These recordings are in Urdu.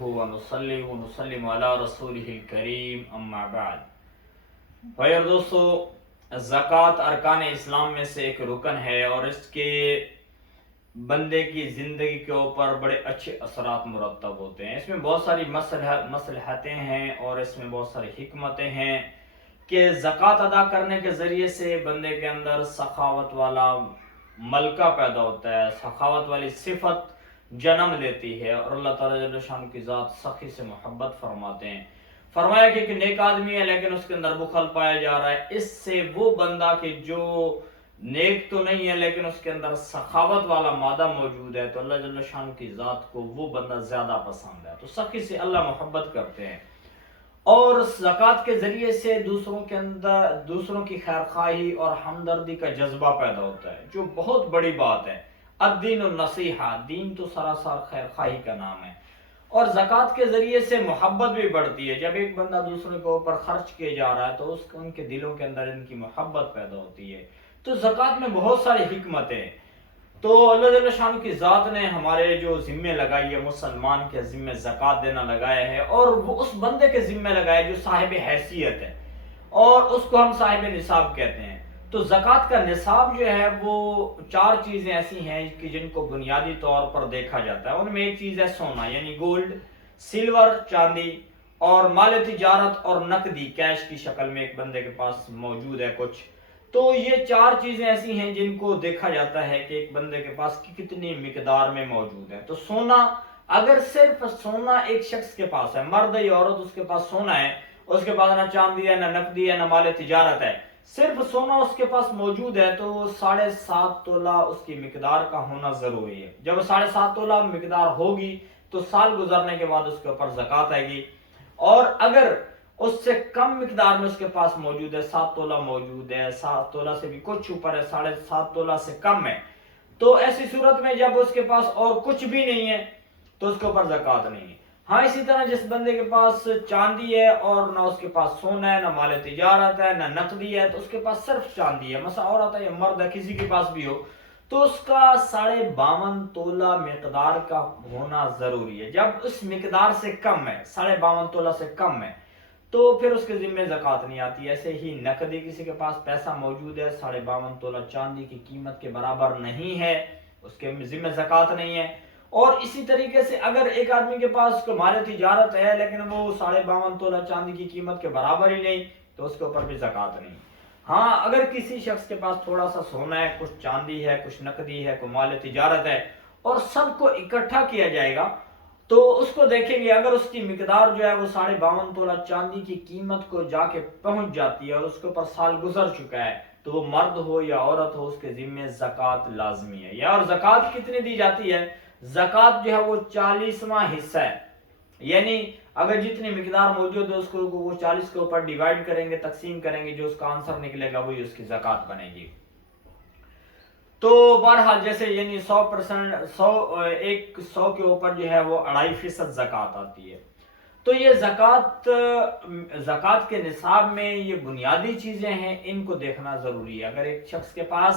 نحمده ونصلي ونسلم على رسوله الكريم اما بعد۔ بھائی اور دوستو، زکوٰۃ ارکان اسلام میں سے ایک رکن ہے اور اس کے بندے کی زندگی کے اوپر بڑے اچھے اثرات مرتب ہوتے ہیں۔ اس میں بہت ساری مصلحتیں ہیں اور اس میں بہت ساری حکمتیں ہیں کہ زکوٰۃ ادا کرنے کے ذریعے سے بندے کے اندر سخاوت والا ملکہ پیدا ہوتا ہے، سخاوت والی صفت جنم لیتی ہے اور اللہ تعالیٰ جل شان کی ذات سخی سے محبت فرماتے ہیں۔ فرمایا کہ ایک نیک آدمی ہے لیکن اس کے اندر بخل پایا جا رہا ہے، اس سے وہ بندہ کہ جو نیک تو نہیں ہے لیکن اس کے اندر سخاوت والا مادہ موجود ہے تو اللہ جل شان کی ذات کو وہ بندہ زیادہ پسند ہے، تو سخی سے اللہ محبت کرتے ہیں۔ اور زکوٰۃ کے ذریعے سے دوسروں کی خیرخواہی اور ہمدردی کا جذبہ پیدا ہوتا ہے، جو بہت بڑی بات ہے۔ الدین النصیحہ، دین تو سراسر خیرخواہی کا نام ہے۔ اور زکوٰۃ کے ذریعے سے محبت بھی بڑھتی ہے، جب ایک بندہ دوسروں کے اوپر خرچ کیے جا رہا ہے تو ان کے دلوں کے اندر ان کی محبت پیدا ہوتی ہے۔ تو زکوٰۃ میں بہت ساری حکمتیں ہیں۔ تو اللہ جل شان کی ذات نے ہمارے جو ذمے لگائی ہے، مسلمان کے ذمے زکوٰۃ دینا لگایا ہے، اور وہ اس بندے کے ذمے لگایا جو صاحب حیثیت ہے، اور اس کو ہم صاحب نصاب کہتے ہیں۔ تو زکوٰۃ کا نصاب جو ہے وہ 4 چیزیں ایسی ہیں کہ جن کو بنیادی طور پر دیکھا جاتا ہے۔ ان میں ایک چیز ہے سونا، یعنی گولڈ، سلور چاندی، اور مال تجارت اور نقدی کیش کی شکل میں ایک بندے کے پاس موجود ہے کچھ۔ تو یہ 4 چیزیں ایسی ہیں جن کو دیکھا جاتا ہے کہ ایک بندے کے پاس کتنی مقدار میں موجود ہے۔ تو سونا، اگر صرف سونا ایک شخص کے پاس ہے، مرد یا عورت، اس کے پاس سونا ہے، اس کے پاس نہ چاندی ہے، نہ نقدی ہے، نہ مال تجارت ہے، صرف سونا اس کے پاس موجود ہے، تو 7.5 تولہ اس کی مقدار کا ہونا ضروری ہے۔ جب 7.5 تولہ مقدار ہوگی تو سال گزرنے کے بعد اس کے اوپر زکوٰۃ آئے گی۔ اور اگر اس سے کم مقدار میں اس کے پاس موجود ہے، 7 تولہ موجود ہے، 7 تولہ سے بھی کچھ اوپر ہے، 7.5 تولہ سے کم ہے، تو ایسی صورت میں جب اس کے پاس اور کچھ بھی نہیں ہے تو اس کے اوپر زکوٰۃ نہیں ہے۔ ہاں، اسی طرح جس بندے کے پاس چاندی ہے اور نہ اس کے پاس سونا ہے، نہ مال تجارت ہے، نہ نقدی ہے، تو اس کے پاس صرف چاندی ہے، مثلا عورت ہے یا مرد ہے، کسی کے پاس بھی ہو، تو اس کا 52.5 تولہ مقدار کا ہونا ضروری ہے۔ جب اس مقدار سے کم ہے، 52.5 تولہ سے کم ہے، تو پھر اس کے ذمہ زکوٰۃ نہیں آتی۔ ایسے ہی نقدی، کسی کے پاس پیسہ موجود ہے، 52.5 تولہ چاندی کی قیمت کے برابر نہیں ہے، اس کے ذمہ زکوٰۃ نہیں ہے۔ اور اسی طریقے سے اگر ایک آدمی کے پاس مال تجارت ہے لیکن وہ 52.5 تولہ چاندی کی قیمت کے برابر ہی نہیں، تو اس کے اوپر بھی زکوٰۃ نہیں۔ ہاں، اگر کسی شخص کے پاس تھوڑا سا سونا ہے، کچھ چاندی ہے، کچھ نقدی ہے، کوئی مال تجارت ہے، اور سب کو اکٹھا کیا جائے گا تو اس کو دیکھیں گے، اگر اس کی مقدار جو ہے وہ 52.5 تولہ چاندی کی قیمت کو جا کے پہنچ جاتی ہے اور اس کے اوپر سال گزر چکا ہے، تو وہ مرد ہو یا عورت ہو، اس کے ذمہ زکوٰۃ لازمی ہے۔ اور زکوٰۃ کتنی دی جاتی ہے؟ زکوٰۃ جو ہے وہ 40واں حصہ ہے، یعنی اگر جتنی مقدار موجود ہے اس کو وہ 40 کے اوپر ڈیوائیڈ کریں گے، تقسیم کریں گے، جو اس کا آنسر نکلے گا وہی اس کی زکوٰۃ بنے گی۔ تو بہرحال جیسے یعنی 100 کے اوپر جو ہے وہ 2.5% زکوٰۃ آتی ہے۔ تو یہ زکوٰۃ کے نصاب میں یہ بنیادی چیزیں ہیں، ان کو دیکھنا ضروری ہے۔ اگر ایک شخص کے پاس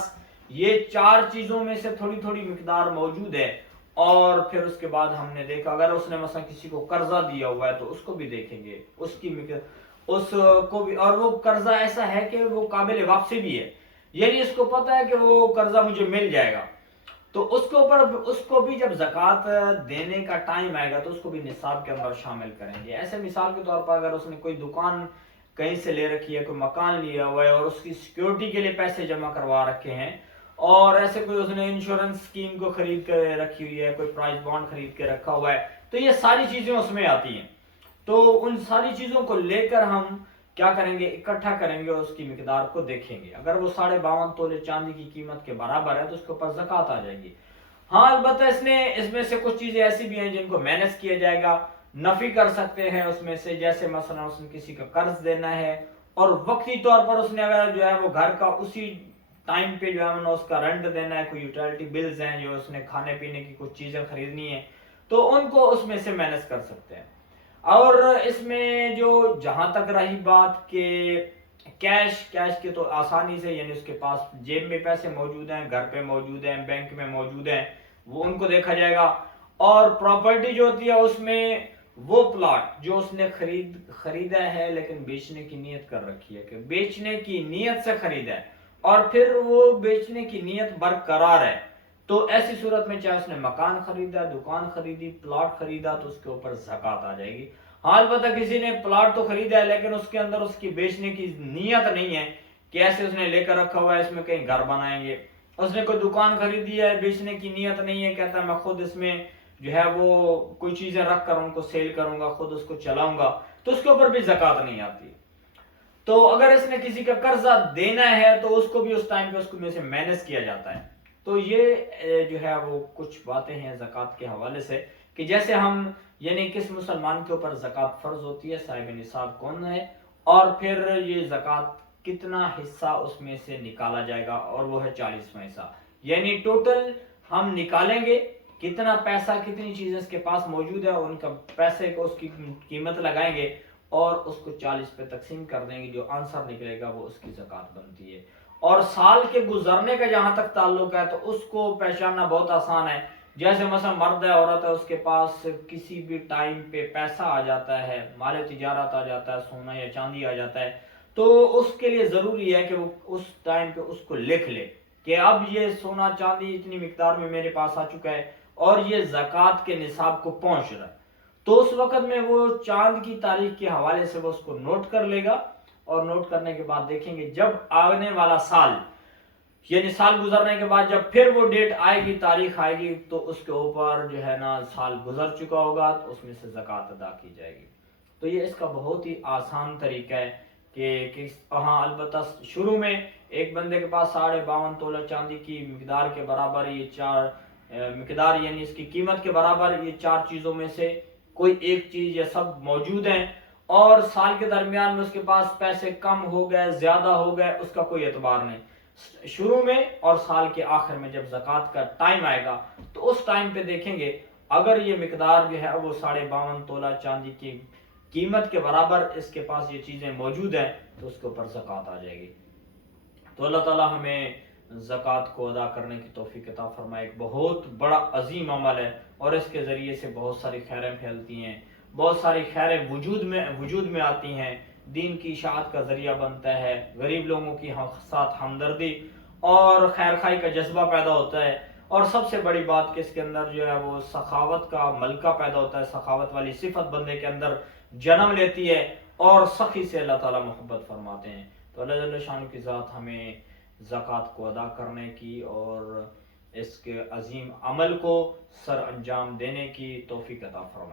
یہ 4 چیزوں میں سے تھوڑی تھوڑی مقدار موجود ہے، اور پھر اس کے بعد ہم نے دیکھا اگر اس نے مثلا کسی کو قرضہ دیا ہوا ہے تو اس کو بھی دیکھیں گے، اس کو بھی، اور وہ قرضہ ایسا ہے کہ وہ قابل واپسی بھی ہے، یعنی اس کو پتہ ہے کہ وہ قرضہ مجھے مل جائے گا، تو اس کو بھی جب زکوٰۃ دینے کا ٹائم آئے گا تو اس کو بھی نصاب کے اندر شامل کریں گے۔ ایسے مثال کے طور پر اگر اس نے کوئی دکان کہیں سے لے رکھی ہے، کوئی مکان لیا ہوا ہے اور اس کی سیکیورٹی کے لیے پیسے جمع کروا رکھے ہیں، اور ایسے کوئی اس نے انشورنس اسکیم کو خرید کے رکھی ہوئی ہے، کوئی پرائز بانڈ خرید کے رکھا ہوا ہے، تو یہ ساری چیزیں اس میں آتی ہیں۔ تو ان ساری چیزوں کو لے کر ہم کیا کریں گے؟ اکٹھا کریں گے اور اس کی مقدار کو دیکھیں گے۔ اگر وہ 52.5 تولے چاندی کی قیمت کے برابر ہے تو اس کے اوپر زکوٰۃ آ جائے گی۔ ہاں، البتہ اس میں سے کچھ چیزیں ایسی بھی ہیں جن کو مینیج کیا جائے گا، نفی کر سکتے ہیں اس میں سے، جیسے مثلا اس نے کسی کا قرض دینا ہے اور وقتی طور پر اس نے اگر جو ہے وہ گھر کا اسی ٹائم پہ جو ہے اس کا رینٹ دینا ہے، کوئی یوٹیلٹی بلز ہیں جو اس نے کھانے پینے کی کچھ چیزیں خریدنی ہیں، تو ان کو اس میں سے مینیج کر سکتے ہیں۔ اور اس میں جو جہاں تک رہی بات کہ کیش کے تو آسانی سے، یعنی اس کے پاس جیب میں پیسے موجود ہیں، گھر پہ موجود ہیں، بینک میں موجود ہیں، وہ ان کو دیکھا جائے گا۔ اور پراپرٹی جو ہوتی ہے اس میں وہ پلاٹ جو اس نے خریدا ہے لیکن بیچنے کی نیت کر رکھی ہے کہ بیچنے کی نیت سے خریدا ہے اور پھر وہ بیچنے کی نیت برقرار ہے، تو ایسی صورت میں چاہے اس نے مکان خریدا، دکان خریدی، پلاٹ خریدا، تو اس کے اوپر زکوٰۃ آ جائے گی۔ ہاں البتہ کسی نے پلاٹ تو خریدا ہے لیکن اس کے اندر اس کی بیچنے کی نیت نہیں ہے کہ ایسے اس نے لے کر رکھا ہوا ہے اس میں کہیں گھر بنائیں گے۔ اس نے کوئی دکان خریدی ہے، بیچنے کی نیت نہیں ہے، کہتا ہے میں خود اس میں جو ہے وہ کوئی چیزیں رکھ کر ان کو سیل کروں گا، خود اس کو چلاؤں گا، تو اس کے اوپر بھی زکوٰۃ نہیں آتی۔ تو اگر اس نے کسی کا قرضہ دینا ہے تو اس کو بھی اس ٹائم پہ اس کو میں سے مینیج کیا جاتا ہے۔ تو یہ جو ہے وہ کچھ باتیں ہیں زکوٰۃ کے حوالے سے کہ جیسے ہم یعنی کس مسلمان کے اوپر زکوٰۃ فرض ہوتی ہے، صاحب نصاب کون ہے، اور پھر یہ زکوٰۃ کتنا حصہ اس میں سے نکالا جائے گا، اور وہ ہے 40واں حصہ، یعنی ٹوٹل ہم نکالیں گے کتنا پیسہ، کتنی چیزیں اس کے پاس موجود ہے، ان کا پیسے کو اس کی قیمت لگائیں گے اور اس کو 40 پہ تقسیم کر دیں گے، جو آنسر نکلے گا وہ اس کی زکوٰۃ بنتی ہے۔ اور سال کے گزرنے کا جہاں تک تعلق ہے تو اس کو پہچاننا بہت آسان ہے، جیسے مثلا مرد ہے، عورت ہے، اس کے پاس کسی بھی ٹائم پہ پیسہ آ جاتا ہے، مال تجارت آ جاتا ہے، سونا یا چاندی آ جاتا ہے، تو اس کے لیے ضروری ہے کہ وہ اس ٹائم پہ اس کو لکھ لے کہ اب یہ سونا چاندی اتنی مقدار میں میرے پاس آ چکا ہے اور یہ زکوٰۃ کے نصاب کو پہنچ رہا ہے، تو اس وقت میں وہ چاند کی تاریخ کے حوالے سے وہ اس کو نوٹ کر لے گا، اور نوٹ کرنے کے بعد دیکھیں گے جب آنے والا سال یعنی سال گزرنے کے بعد جب پھر وہ ڈیٹ آئے گی، تاریخ آئے گی، تو اس کے اوپر جو ہے نا سال گزر چکا ہوگا تو اس میں سے زکوٰۃ ادا کی جائے گی۔ تو یہ اس کا بہت ہی آسان طریقہ ہے کہ ہاں البتہ شروع میں ایک بندے کے پاس 52.5 تولہ چاندی کی مقدار کے برابر یہ چار مقدار یعنی اس کی قیمت کے برابر یہ چار چیزوں میں سے کوئی ایک چیز یا سب موجود ہیں، اور سال کے درمیان میں اس کے پاس پیسے کم ہو گئے، زیادہ ہو گئے، اس کا کوئی اعتبار نہیں۔ شروع میں اور سال کے آخر میں جب زکوٰۃ کا ٹائم آئے گا تو اس ٹائم پہ دیکھیں گے اگر یہ مقدار جو ہے وہ 52.5 تولہ چاندی کی قیمت کے برابر اس کے پاس یہ چیزیں موجود ہیں تو اس کے اوپر زکوٰۃ آ جائے گی۔ تو اللہ تعالیٰ ہمیں زکوٰۃ کو ادا کرنے کی توفیق عطا فرمائے۔ ایک بہت بڑا عظیم عمل ہے اور اس کے ذریعے سے بہت ساری خیریں پھیلتی ہیں، بہت ساری خیریں وجود میں آتی ہیں، دین کی اشاعت کا ذریعہ بنتا ہے، غریب لوگوں کی ساتھ ہمدردی اور خیر خواہی کا جذبہ پیدا ہوتا ہے، اور سب سے بڑی بات کہ اس کے اندر جو ہے وہ سخاوت کا ملکہ پیدا ہوتا ہے، سخاوت والی صفت بندے کے اندر جنم لیتی ہے اور سخی سے اللہ تعالیٰ محبت فرماتے ہیں۔ تو اللہ جل شانہ کی ذات ہمیں زکوٰۃ کو ادا کرنے کی اور اس کے عظیم عمل کو سر انجام دینے کی توفیق عطا فرمائے۔